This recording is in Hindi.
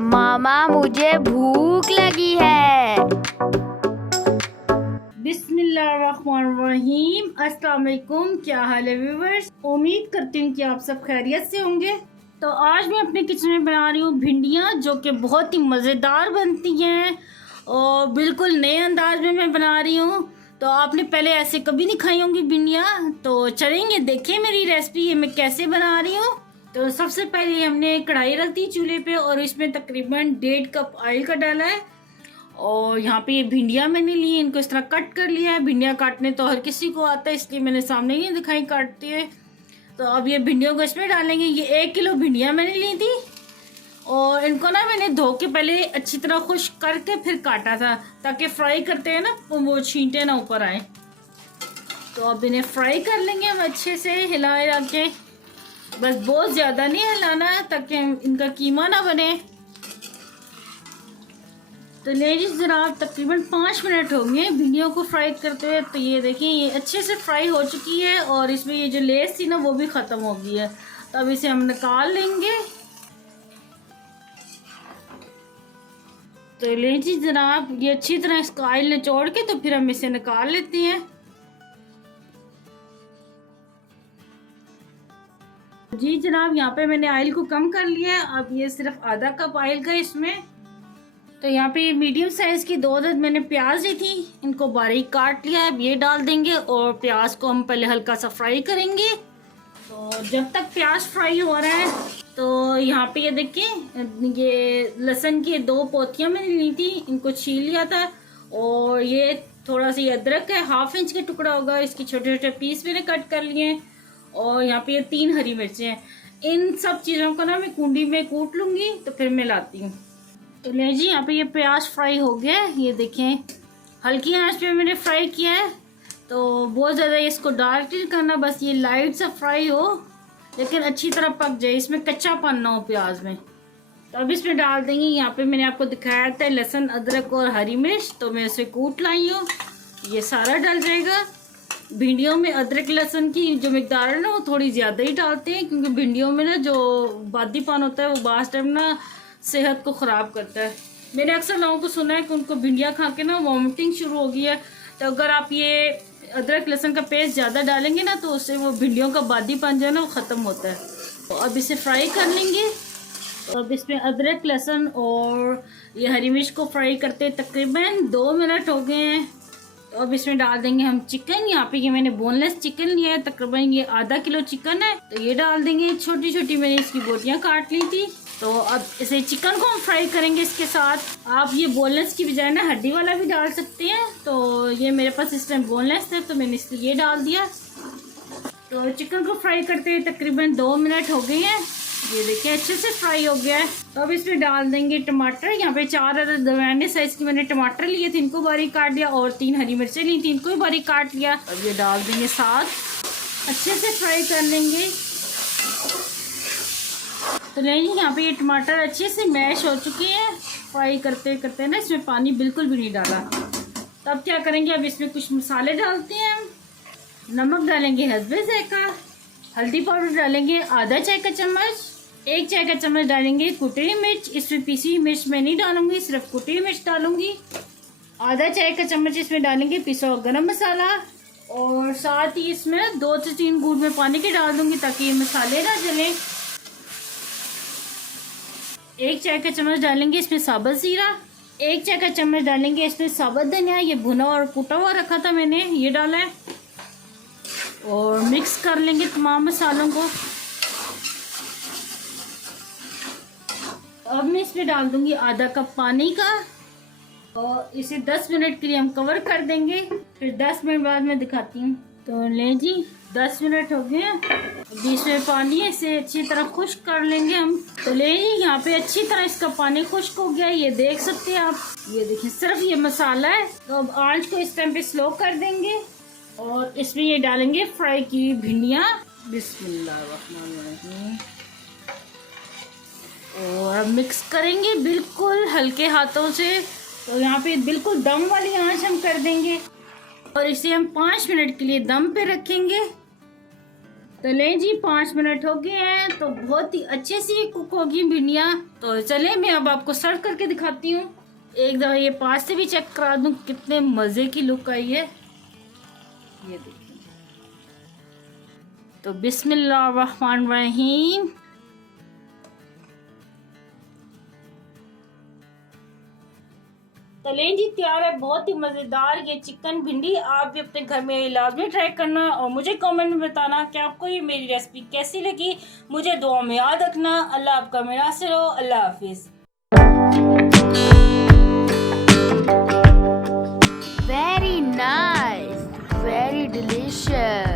मामा मुझे भूख लगी है। बिस्मिल्लाहिर्रहमानिर्रहीम। अस्सलाम वालेकुम। क्या हाल है व्यूअर्स? उम्मीद करती हूँ कि आप सब खैरियत से होंगे। तो आज मैं अपने किचन में बना रही हूँ भिंडियाँ, जो कि बहुत ही मज़ेदार बनती हैं और बिल्कुल नए अंदाज में मैं बना रही हूँ। तो आपने पहले ऐसे कभी नहीं खाई होंगी भिंडियाँ, तो चलेंगे देखिए मेरी रेसिपी ये मैं कैसे बना रही हूँ। तो सबसे पहले हमने कढ़ाई रख दी चूल्हे पे और इसमें तकरीबन 1.5 कप ऑयल का डाला है। और यहाँ पे ये भिंडियाँ मैंने ली, इनको इस तरह कट कर लिया है। भिंडियाँ काटने तो हर किसी को आता है, इसलिए मैंने सामने ही दिखाई काटती है। तो अब ये भिंडियों को इसमें डालेंगे। ये 1 किलो भिंडियाँ मैंने ली थी और इनको ना मैंने धो के पहले अच्छी तरह खुश्क करके फिर काटा था, ताकि फ्राई करते हैं ना वो छींटे ना ऊपर आए। तो अब इन्हें फ्राई कर लेंगे हम अच्छे से हिला हिला के, बस बहुत ज़्यादा नहीं हिलाना है ताकि इनका कीमा ना बने। तो लेडीज जनाब तकरीबन 5 मिनट हो गए भिंडियों को फ्राई करते हुए। तो ये देखिए ये अच्छे से फ्राई हो चुकी है और इसमें ये जो लेस थी ना वो भी ख़त्म हो गई है। तो अब इसे हम निकाल लेंगे। तो लेडीज जनाब ये अच्छी तरह इसका ऑयल निचोड़ के तो फिर हम इसे निकाल लेते हैं। जी जनाब यहाँ पे मैंने ऑयल को कम कर लिया है। अब ये सिर्फ आधा कप ऑयल का इसमें। तो यहाँ पे ये मीडियम साइज़ की 2 अदद मैंने प्याज ली थी, इनको बारीक काट लिया है। अब ये डाल देंगे और प्याज को हम पहले हल्का सा फ्राई करेंगे। तो जब तक प्याज फ्राई हो रहा है तो यहाँ पे ये देखिए ये लहसुन की 2 पोथियाँ मैंने ली थी, इनको छील लिया था। और ये थोड़ा सा अदरक है, 1/2 इंच का टुकड़ा होगा, इसके छोटे छोटे पीस मैंने कट कर लिए हैं। और यहाँ पे ये 3 हरी मिर्चें हैं। इन सब चीज़ों को ना मैं कुंडी में कूट लूँगी तो फिर मैं लाती हूँ। तो ले जी यहाँ पे ये प्याज फ्राई हो गया है, ये देखें हल्की आंच पे मैंने फ्राई किया है। तो बहुत ज़्यादा इसको डार्क नहीं करना, बस ये लाइट सा फ्राई हो लेकिन अच्छी तरह पक जाए, इसमें कच्चापन ना हो प्याज में। तो अब इसमें डाल देंगे, यहाँ पे मैंने आपको दिखाया था लहसुन अदरक और हरी मिर्च, तो मैं इसे कूट लाई हूँ, ये सारा डल जाएगा। भिंडियों में अदरक लहसुन की जो मिकदार है ना वो थोड़ी ज़्यादा ही डालते हैं, क्योंकि भिंडियों में ना जो बादीपन होता है वो बास टाइम ना सेहत को ख़राब करता है। मैंने अक्सर लोगों को सुना है कि उनको भिंडियाँ खा के ना वॉमिटिंग शुरू हो गई है। तो अगर आप ये अदरक लहसुन का पेस्ट ज़्यादा डालेंगे ना तो उससे वो भिंडियों का बादीपन जो है ना वो ख़त्म होता है। तो अब इसे फ्राई कर लेंगे। तो अब इसमें अदरक लहसुन और ये हरी मिर्च को फ्राई करते तकरीबन 2 मिनट हो गए हैं। तो अब इसमें डाल देंगे हम चिकन। यहाँ पे ये मैंने बोनलेस चिकन लिया है, तकरीबन ये आधा किलो चिकन है। तो ये डाल देंगे, छोटी छोटी मैंने इसकी बोटियाँ काट ली थी। तो अब इसे चिकन को हम फ्राई करेंगे इसके साथ। आप ये बोनलेस की बजाय ना हड्डी वाला भी डाल सकते हैं। तो ये मेरे पास इस टाइम बोनलेस है तो मैंने इसलिए ये डाल दिया। तो चिकन को फ्राई करते हुए तकरीबन 2 मिनट हो गए हैं, ये देखिए अच्छे से फ्राई हो गया है। तो अब इसमें डाल देंगे टमाटर। यहाँ पे 4 अदद दरमियाने साइज की मैंने टमाटर लिए थे, इनको बारीक काट लिया। और 3 हरी मिर्चें ली थी, इनको भी बारीक काट लिया। अब ये डाल देंगे साथ, अच्छे से फ्राई कर लेंगे। तो नहीं यहाँ पे ये टमाटर अच्छे से मैश हो चुके हैं। फ्राई करते करते ना इसमें पानी बिल्कुल भी नहीं डाला। तो अब क्या करेंगे, अब इसमें कुछ मसाले डालते हैं हम। नमक डालेंगे हस्बे ज़ायक़ा, हल्दी पाउडर डालेंगे आधा चाय का चम्मच, 1 चाय का चम्मच डालेंगे कुटी हुई मिर्च। इसमें पीसी हुई मिर्च मैं नहीं डालूंगी, सिर्फ कुटी हुई मिर्च डालूंगी। आधा चाय का चम्मच इसमें डालेंगे पिसा हुआ गरम मसाला। और साथ ही इसमें 2 से 3 घूंट में पानी के डाल दूंगी ताकि ये मसाले ना जलें। 1 चाय का चम्मच डालेंगे इसमें साबुत ज़ीरा, 1 चाय का चम्मच डालेंगे इसमें साबुत धनिया, ये भुना और कुटा हुआ रखा था मैंने, ये डाला है। और मिक्स कर लेंगे तमाम मसालों को। अब मैं इसमें डाल दूंगी आधा कप पानी का और इसे 10 मिनट के लिए हम कवर कर देंगे। फिर 10 मिनट बाद मैं दिखाती हूँ। तो ले जी 10 मिनट हो गए, बीच में पानी इसे अच्छी तरह खुश्क कर लेंगे हम। तो ले जी यहाँ पे अच्छी तरह इसका पानी खुश्क हो गया, ये देख सकते हैं आप, ये देखिए सिर्फ ये मसाला है। तो अब आंच को इस टाइम पे स्लो कर देंगे और इसमें ये डालेंगे फ्राई की भिंडियाँ। बिस्मिल्लाहिर्रहमानिर्रहीम। और अब मिक्स करेंगे बिल्कुल हल्के हाथों से। तो यहाँ पे बिल्कुल दम वाली आंच हम कर देंगे और इसे हम 5 मिनट के लिए दम पे रखेंगे। तो ले जी 5 मिनट हो गए हैं, तो बहुत ही अच्छे से कुक होगी भिंडियाँ। तो चले मैं अब आपको सर्व करके दिखाती हूँ। एक दफा ये पास से भी चेक करा दूं कितने मजे की लुक आई है। ये देखिए। तो बिस्मिल्लाहिर्रहमानिर्रहीम। तो लें जी तैयार है बहुत ही मजेदार ये चिकन भिंडी। आप भी अपने घर में लाजमी ट्राई करना और मुझे कमेंट में बताना कि आपको ये मेरी रेसिपी कैसी लगी। मुझे दुआ में याद रखना। अल्लाह आपका नासिर हो। अल्लाह हाफिज। Very nice, very delicious.